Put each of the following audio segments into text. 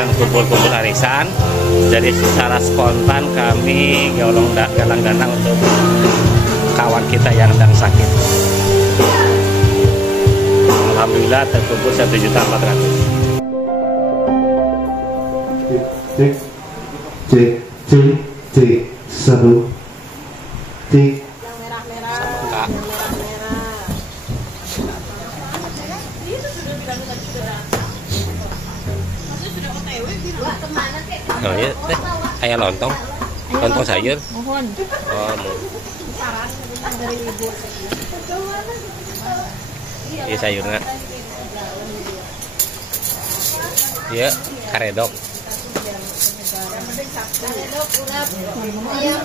pengen kumpul-kumpul arisan. Jadi secara spontan kami galang-galang untuk kawan kita yang sedang sakit. Alhamdulillah terkumpul 1.400.000. Cek 1 cek. Yang merah-merah. Oh iya, teh. Ayah lontong sayur. Mohon. Oh, Dari ibu. iya sayurnya. Iya, karedok. Ayam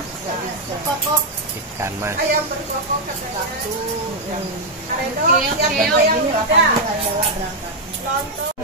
berkokok. Ikan mas. Ayam berkokok karedok. Yang muda. Lontong.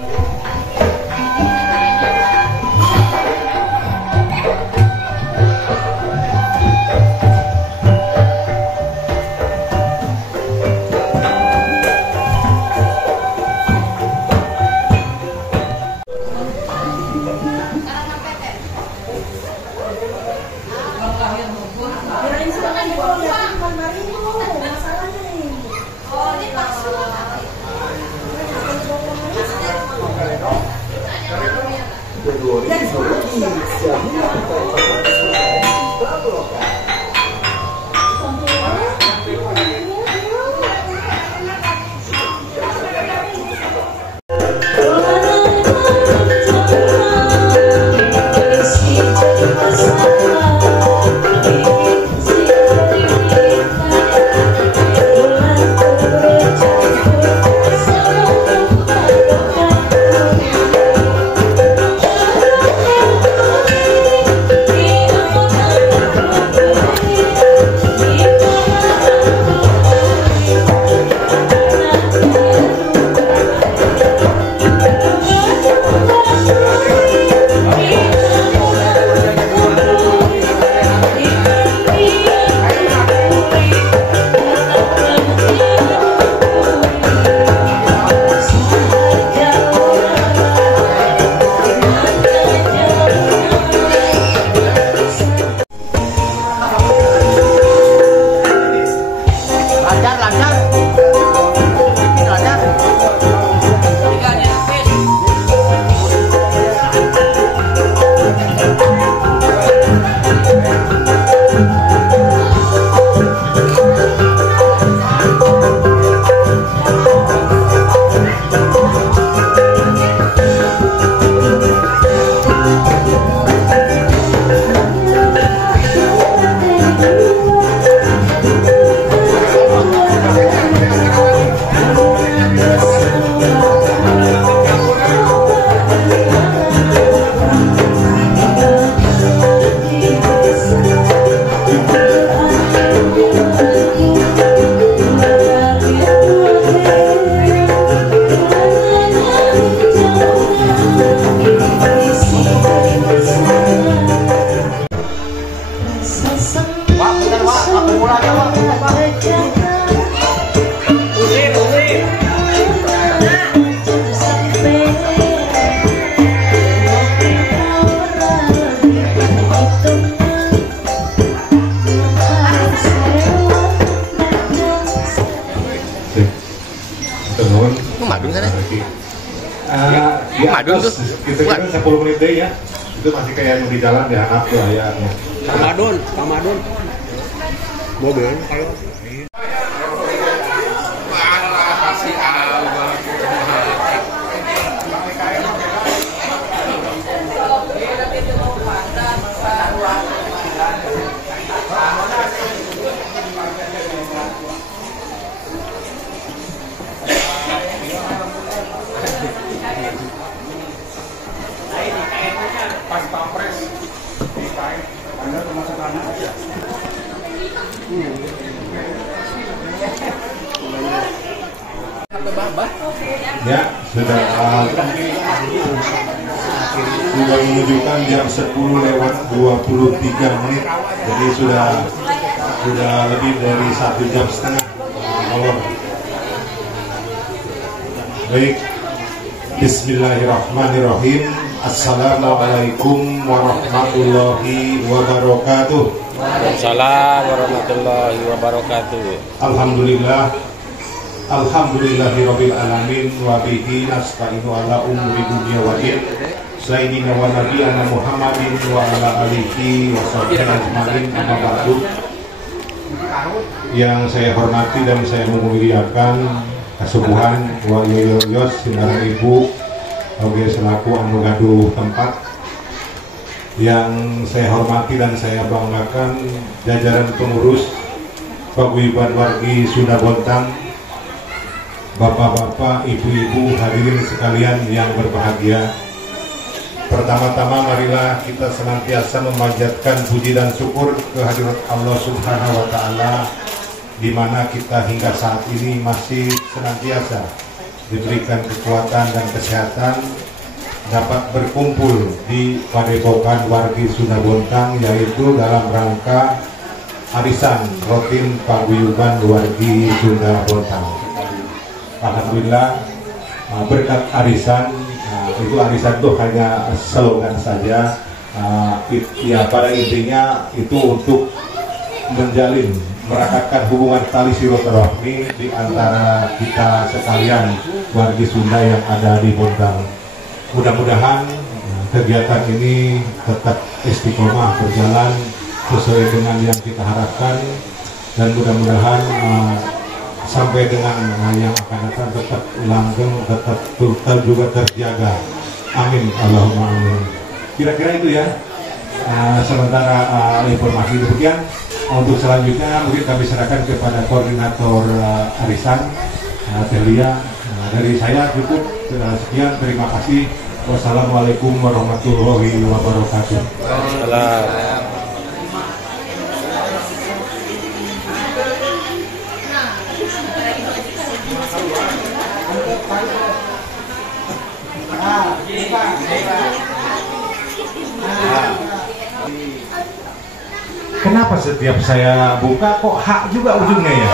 Madun kan ya? Di Madun tuh. Kita 10 menit deh ya. Itu masih kayak di jalan ya, anak tuh ya. Pamadun. Mobil kayu. Pas pampres di kain, ada termasuk anak aja. Ya, sudah menunjukkan jam 10:23. Jadi sudah lebih dari 1,5 jam. Baik, Bismillahirrahmanirrahim. Assalamualaikum warahmatullahi wabarakatuh. Waalaikumsalam warahmatullahi wabarakatuh. Alhamdulillah. Alhamdulillahirabbil alamin wa bihi nasta'inu ala umuri dunya wa din. Sayyidina wa nabiyana Muhammadin wa ala alihi wa sahbihi ajmain, amma ba'du. Yang saya hormati dan saya memuliakan Kasubuhan wa Yoyos Sinarang Ibu oge selaku anu gaduh tempat. Yang saya hormati dan saya banggakan jajaran pengurus paguyuban wargi Sunda Bontang, bapak-bapak, ibu-ibu, hadirin sekalian yang berbahagia. Pertama-tama marilah kita senantiasa memanjatkan puji dan syukur kehadirat Allah Subhanahu wa taala, di mana kita hingga saat ini masih senantiasa diberikan kekuatan dan kesehatan dapat berkumpul di Padepokan Wargi Sunda Bontang, yaitu dalam rangka arisan rutin paguyuban Wargi Sunda Bontang. Alhamdulillah, berkat arisan, itu arisan itu hanya slogan saja, ya pada intinya itu untuk menjalin, merakatkan hubungan tali silaturahmi di antara kita sekalian wargi Sunda yang ada di Bontang. Mudah-mudahan kegiatan ini tetap istiqomah berjalan sesuai dengan yang kita harapkan, dan mudah-mudahan sampai dengan yang akan datang tetap langgeng, tetap juga terjaga. Amin, Allahumma amin. Kira-kira itu ya sementara informasi demikian. Untuk selanjutnya mungkin kami serahkan kepada koordinator arisan, Telia. Dari saya cukup sekian, terima kasih. Wassalamualaikum warahmatullahi wabarakatuh. Kenapa setiap saya buka kok hak juga ujungnya ya?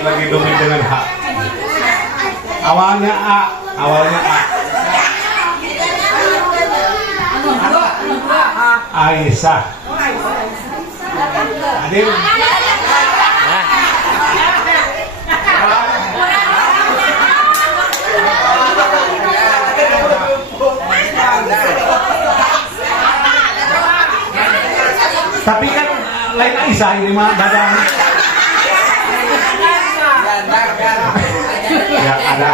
Lagi domin dengan hak. Awalnya A. Aisyah. Adil. Tapi kan lain Aisyah ini mah dadang. Ya ada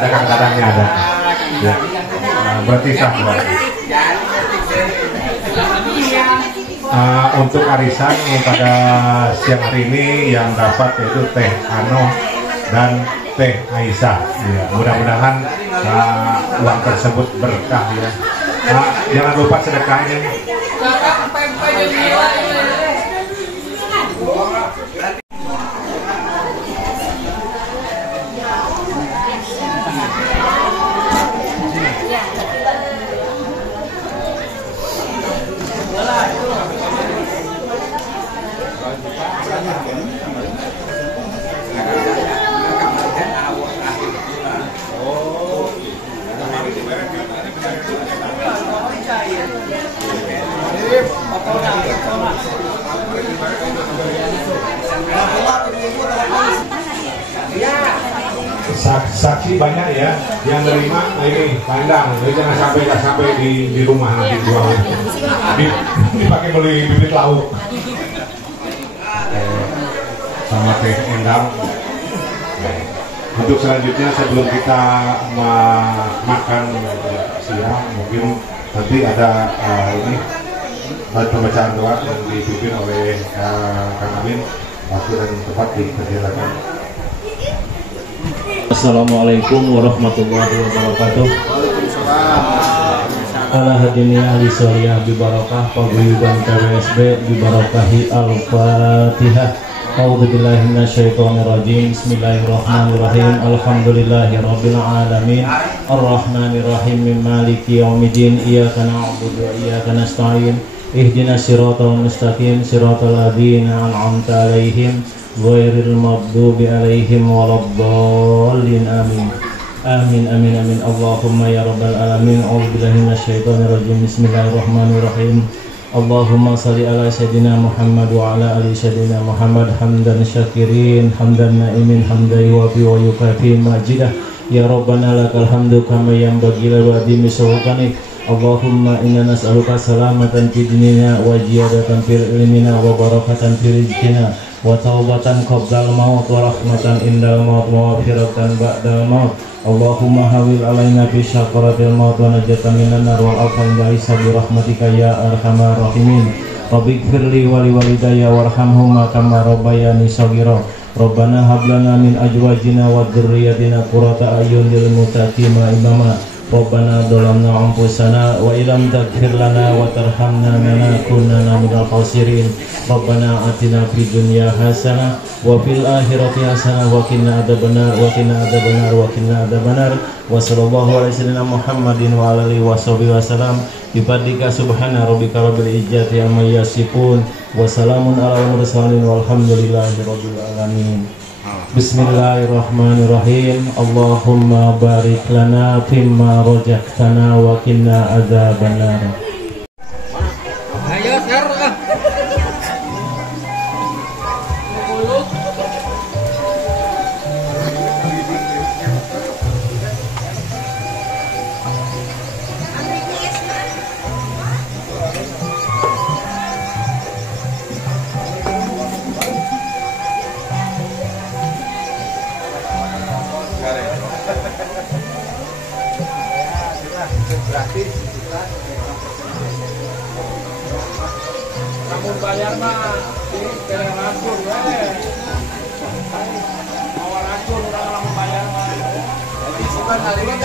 kadang-kadangnya ada. Ya. Berarti sah. Untuk arisan pada siang hari ini yang dapat yaitu Teh Ano dan Teh Aisyah. Ya, mudah-mudahan uang tersebut berkah ya. Jangan lupa sedekahnya. Saksi banyak ya yang nerima ini pandang, jadi jangan sampai di rumah nanti jual dipakai beli bibit lauk sama Teh Endang. Untuk selanjutnya sebelum kita makan siang, mungkin nanti ada ini pembacaan doa yang dipimpin oleh Kang Amin. Waktu dan tempat dipersilakan. Assalamualaikum warahmatullahi wabarakatuh. Ala hadini ahli syariah bibarakah paguyuban KWSB bibarakahi al-Fatihah. A'udzubillahi minasyaitonirrajim. Bismillahirrahmanirrahim. Alhamdulillahirabbil alamin. Arrahmanirrahim. Maliki yaumiddin. Iyyaka na'budu wa iyyaka nasta'in. Ihdinas siratal mustaqim. Siratal ladzina an'amta 'alaihim ghairil maghdubi alaihim waladdallin amin. Amin amin amin. Allahumma ya rabbal alamin. A'udzubillahi minasyaitonir rajim. Bismillahirrahmanirrahim. Allahumma salli ala sayyidina Muhammad wa ala ali sayyidina Muhammad hamdan syakirin hamdan na'imin hamdan yuwafi wa yukafi majidah. Ya Rabbana lakal hamdu kama yanbaghi li wa'dimi sultanik. Allahumma inna nas'aluka salamatan fi dinina wa ziyadatan fil ilmina wa barakatan fi rizqina wa taubatan qabdal maut wa rahmatan indal maut wa maghfiratan ba'dal maut. Allahumma hawil alaina fi syakaratil maut wa najatan minan nar wal afwan dari sabi rahmatika ya arhamar rahimin. Rabbighfirli wa liwalidayya warhamhuma kama rabbayani shaghira. Rabbana hab lana min azwajina wa dzurriyyatina qurrata a'yun lil muttaqina imama. Rabbana dhalamna anfusana wa illam taghfir lana wa tarhamna lanakunanna minal khasirin. Rabbana atina fid dunya hasanah wa fil akhirati hasanah wa qina adzabannar wa qina adzabannar wa qina adzabannar. Wa sallallahu alaihi wasallam Muhammadin wa alihi washabihi wasallam. Bifadlika subhana rabbika rabbil izzati amma yasifun wa salamun alal mursalin walhamdulillahi rabbil alamin. Bismillahirrahmanirrahim. Allahumma barik lana fimma razaqtana wa qina adzabannar. Ayo share ah. Kamu bayar mah di racun mau racun orang lama bayar mah jadi bukan hari ini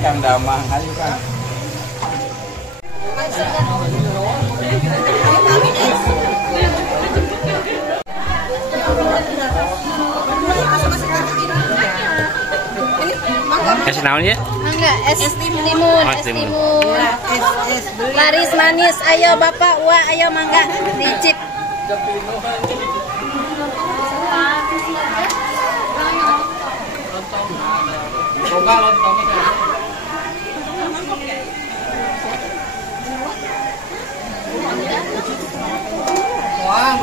Kang Damang ayo Kang kasih naon ya? Enggak, es timun. Es timun. Es laris manis. Ayo Bapak, wah ayo mangga dicip. Wah,